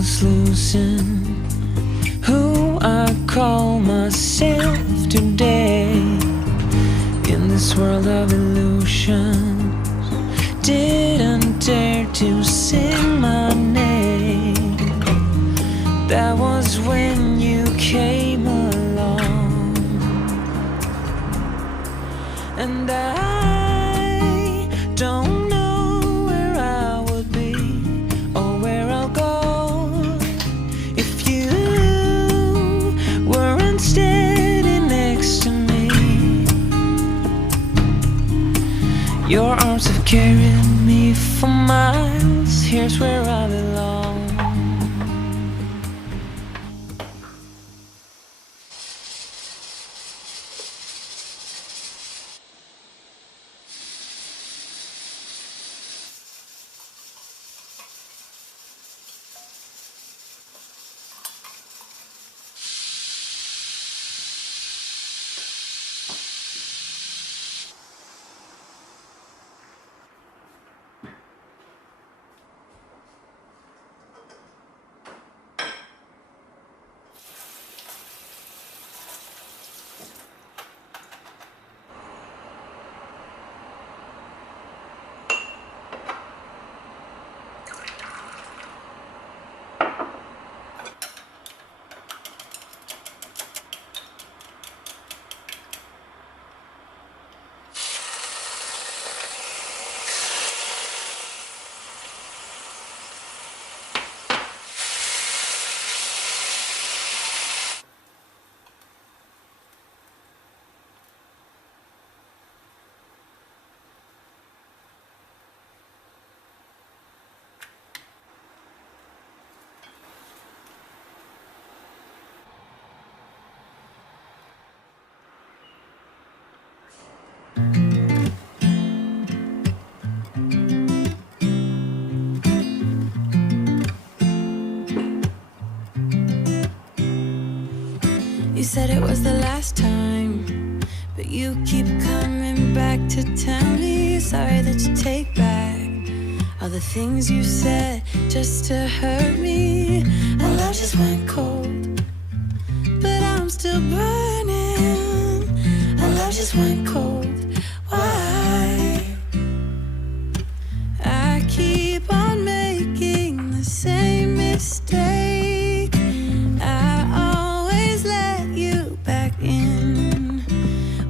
shackles loosen who I call myself today. In this world of illusions, didn't dare to sing my name. That was when you came along, and I don't know where I would be or where I'll go if you weren't steady next to me. Your arms have carried me for miles. Here's where I belong. You said it was the last time, but you keep coming back to tell me sorry that you take back all the things you said just to hurt me. Our love just went cold, but I'm still burning. Our love just went cold. Why? I keep on making the same mistake. I always let you back in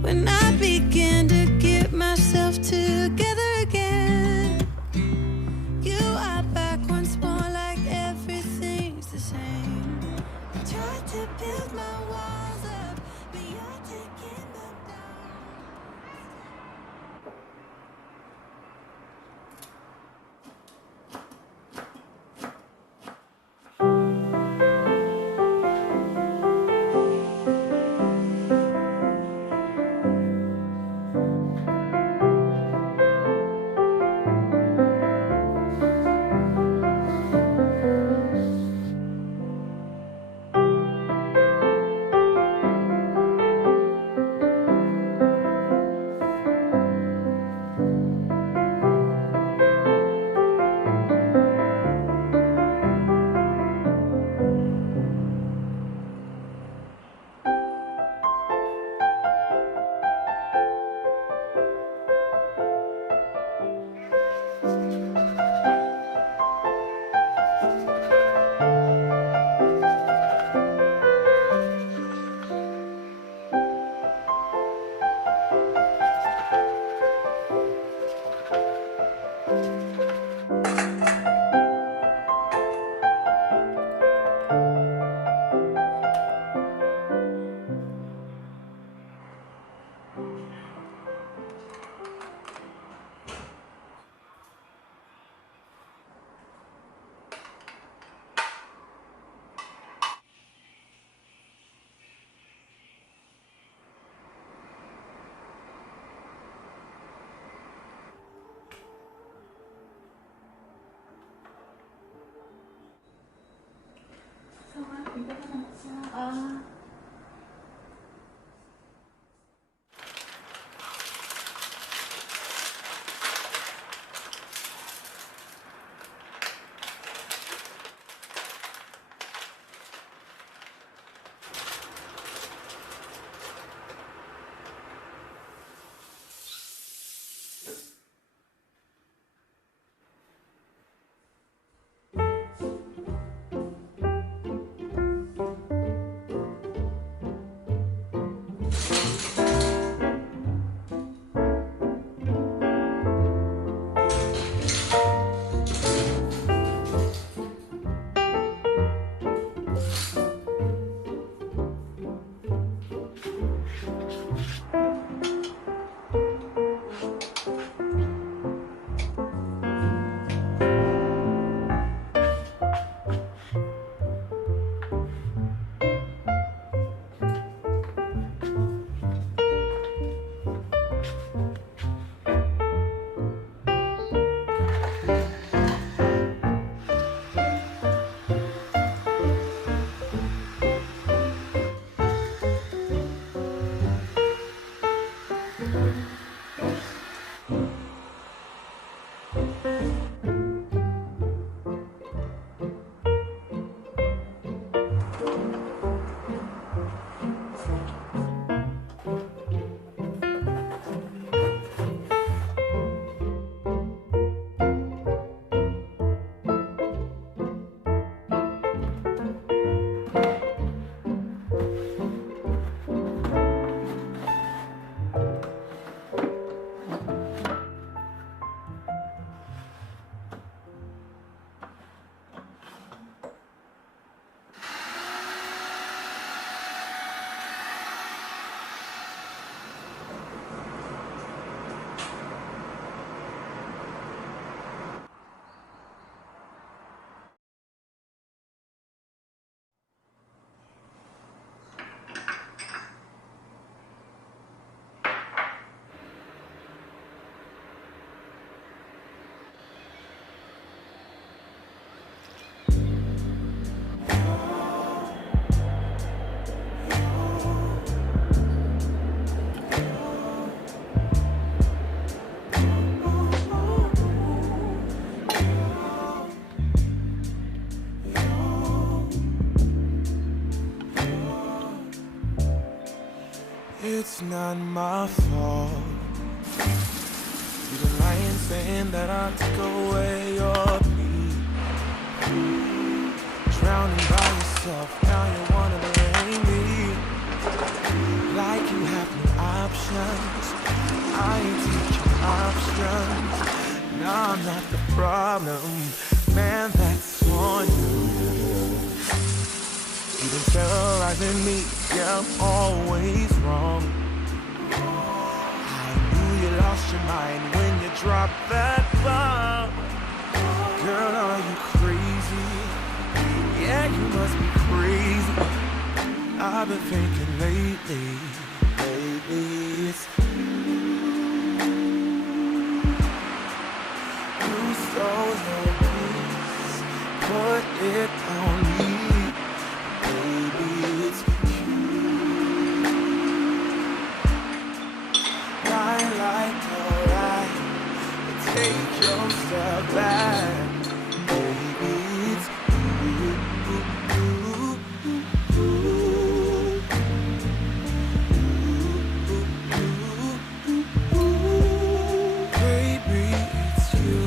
when I begin to get myself together again. You are back once more, like everything's the same. I tried to build my walls up, but you're taking them down. it's not my fault. You've been lying, saying that I took away your peace. Drowning by yourself, now you wanna blame me. Like you have no options. I ain't teaching options. No, I'm not the problem. Man, that's on you. You've been terrorizing me, yeah, I'm always wrong. I knew you lost your mind when you dropped that bomb. Girl, are you crazy? Yeah, you must be crazy. I've been thinking lately, it's you stole your peace, put it on me. Baby, it's you. Die like alright, but take your step back. Baby, it's you. Baby, it's you.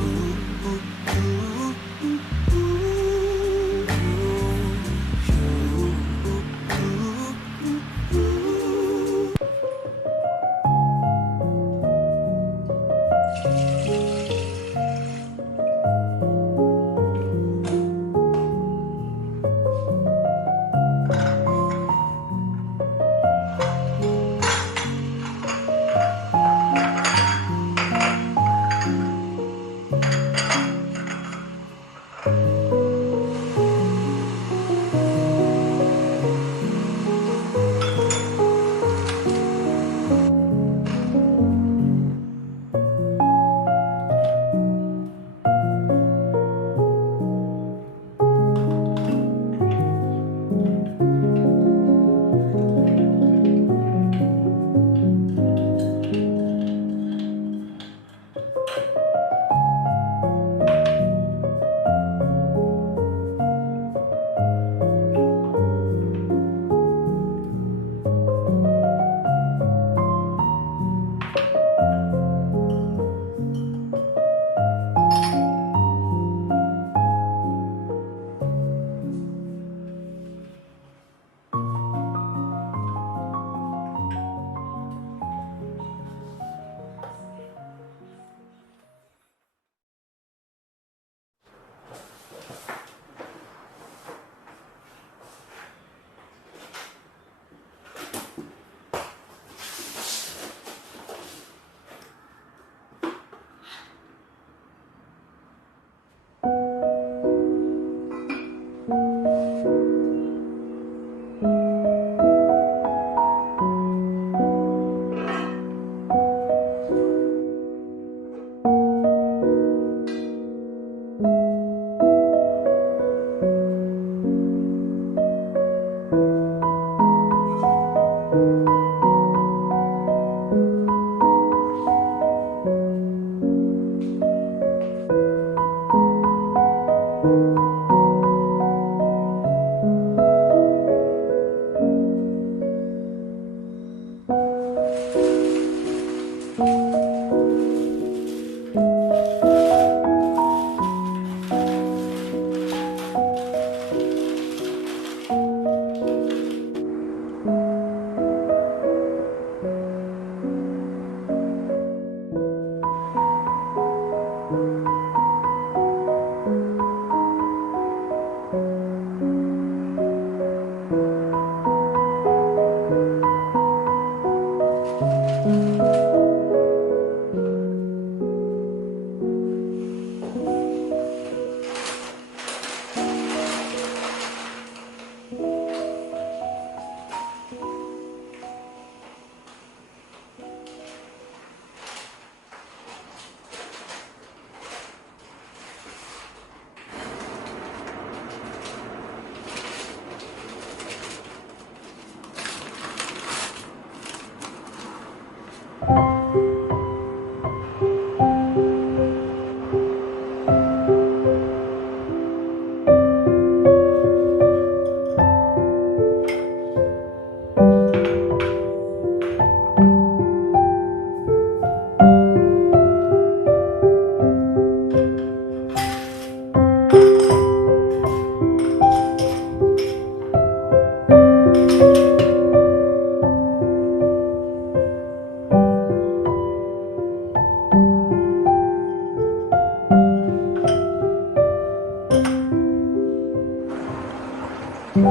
Hey,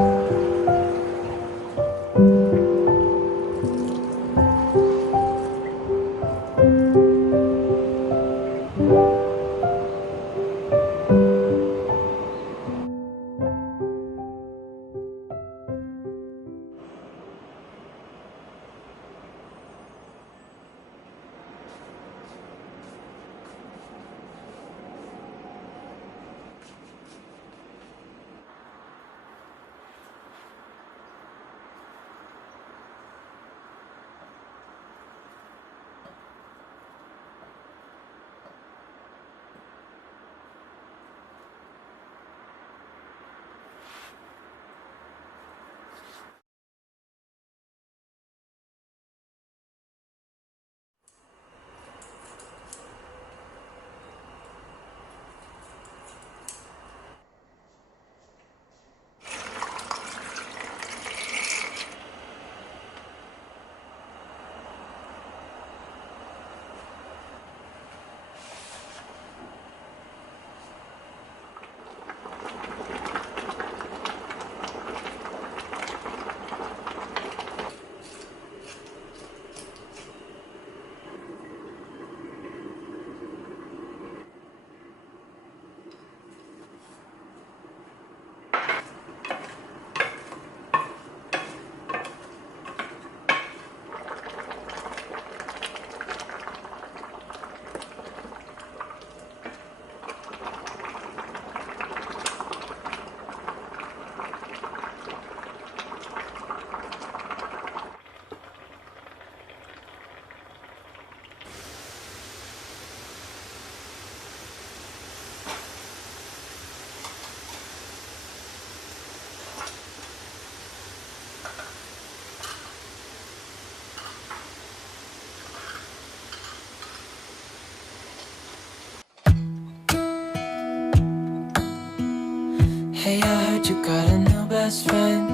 I heard you got a new best friend.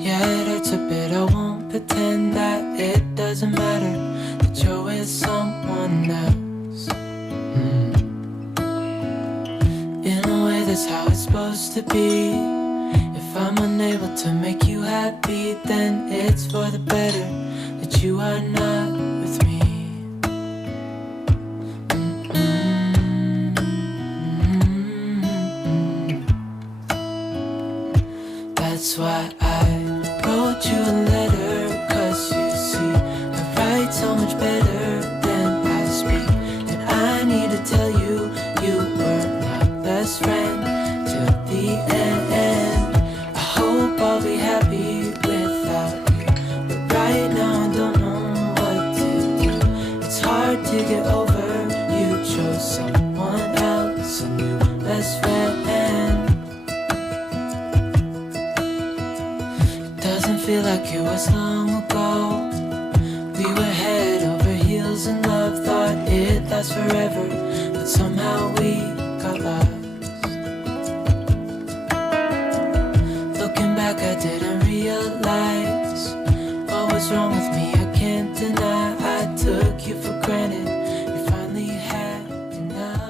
Yeah, it hurts a bit, I won't pretend that it doesn't matter that you're with someone else. In a way, that's how it's supposed to be. If I'm unable to make you happy, then it's for the better that you are not with me. That's why I wrote you a letter, 'cause you see, I write so much better than I speak. And I need to tell you, you were my best friend till the end. I hope I'll be happy without you, but right now I don't know what to do. It's hard to get over, you chose someone else, a new best friend. Doesn't feel like it was long ago. We were head over heels in love, thought it'd last forever, but somehow we got lost. Looking back, I didn't realize what was wrong with me. I can't deny I took you for granted. You finally had enough.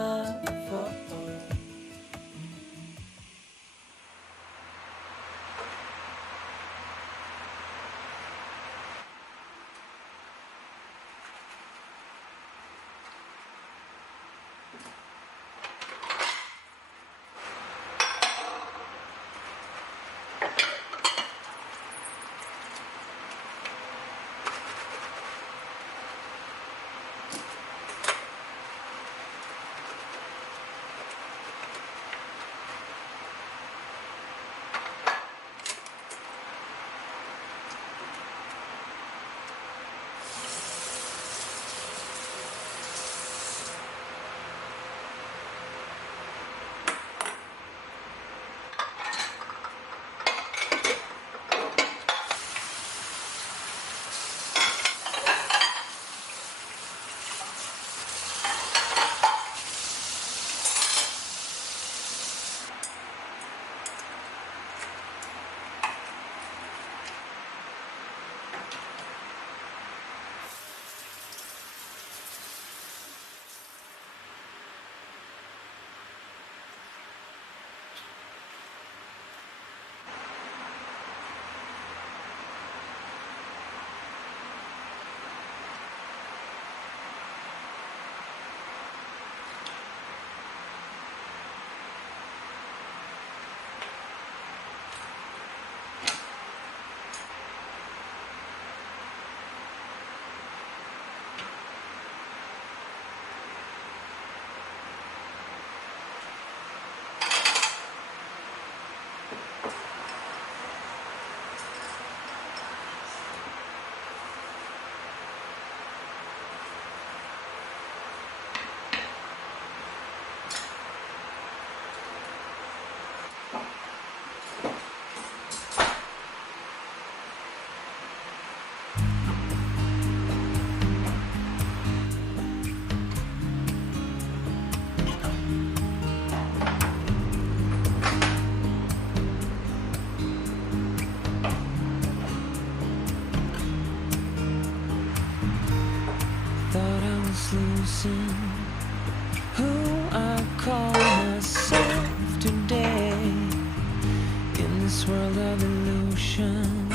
this world of illusions,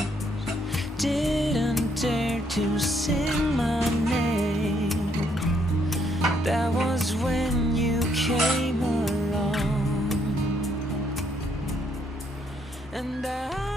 didn't dare to sing my name. That was when you came along, and I